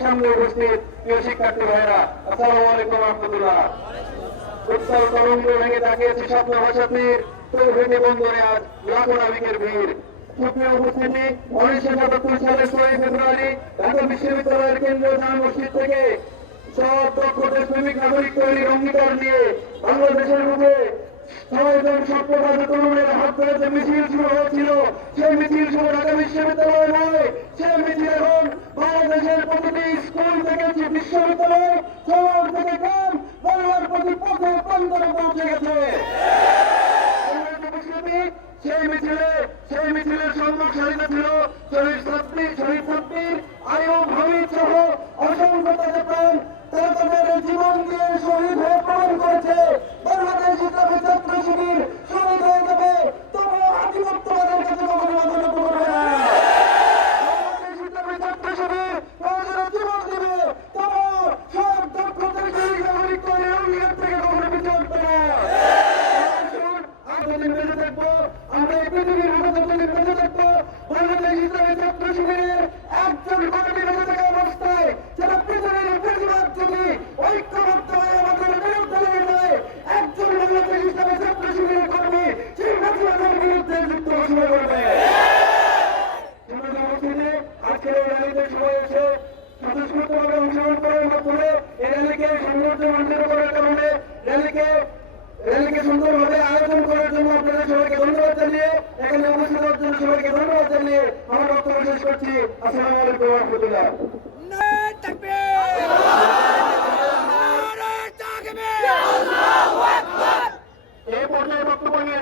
সামনে উপস্থিত প্রিয় শিক্ষার্থী ভাইরা আসসালামু আলাইকুম রহমতুল্লাহ উত্তর তরঙ্গ ভেঙে তাকিয়েছে স্বপ্ন ভাষাতীর তৌহিদি বন্দরে আজ লাখো নাবিকের ভিড় ষোলোই ফেব্রুয়ারি বিশ্ববিদ্যালয়ের হাত ধরে যে মিছিল শুরু হয়েছিল সেই মিছিল শুরু ঢাকা বিশ্ববিদ্যালয় নয় সেই মিছিল প্রতিটি বিশ্ববিদ্যালয় শহর থেকে গ্রাম বাংলার প্রতি পথে প্রান্তরে পৌঁছে গেছে। সেই মিছিলে, সেই মিছিলের সম্মুখ সারিতে ছিল শহীদ ছাত্রী শহীদ ছাত্রীর আয়ু ভাবি সহ ঘোষণা করবে। অংশগ্রহণ করার মাধ্যমে র্যালিকে র্যালিকে র্যালিকে সুন্দরভাবে আয়োজন করার জন্য আপনাদের সবাইকে ধন্যবাদ জানিয়ে, এখানে উপস্থিত হওয়ার জন্য সবাইকে ধন্যবাদ আমার বক্তব্য করছি। আসসালামু আলাইকুম রহমতুল্লাহ।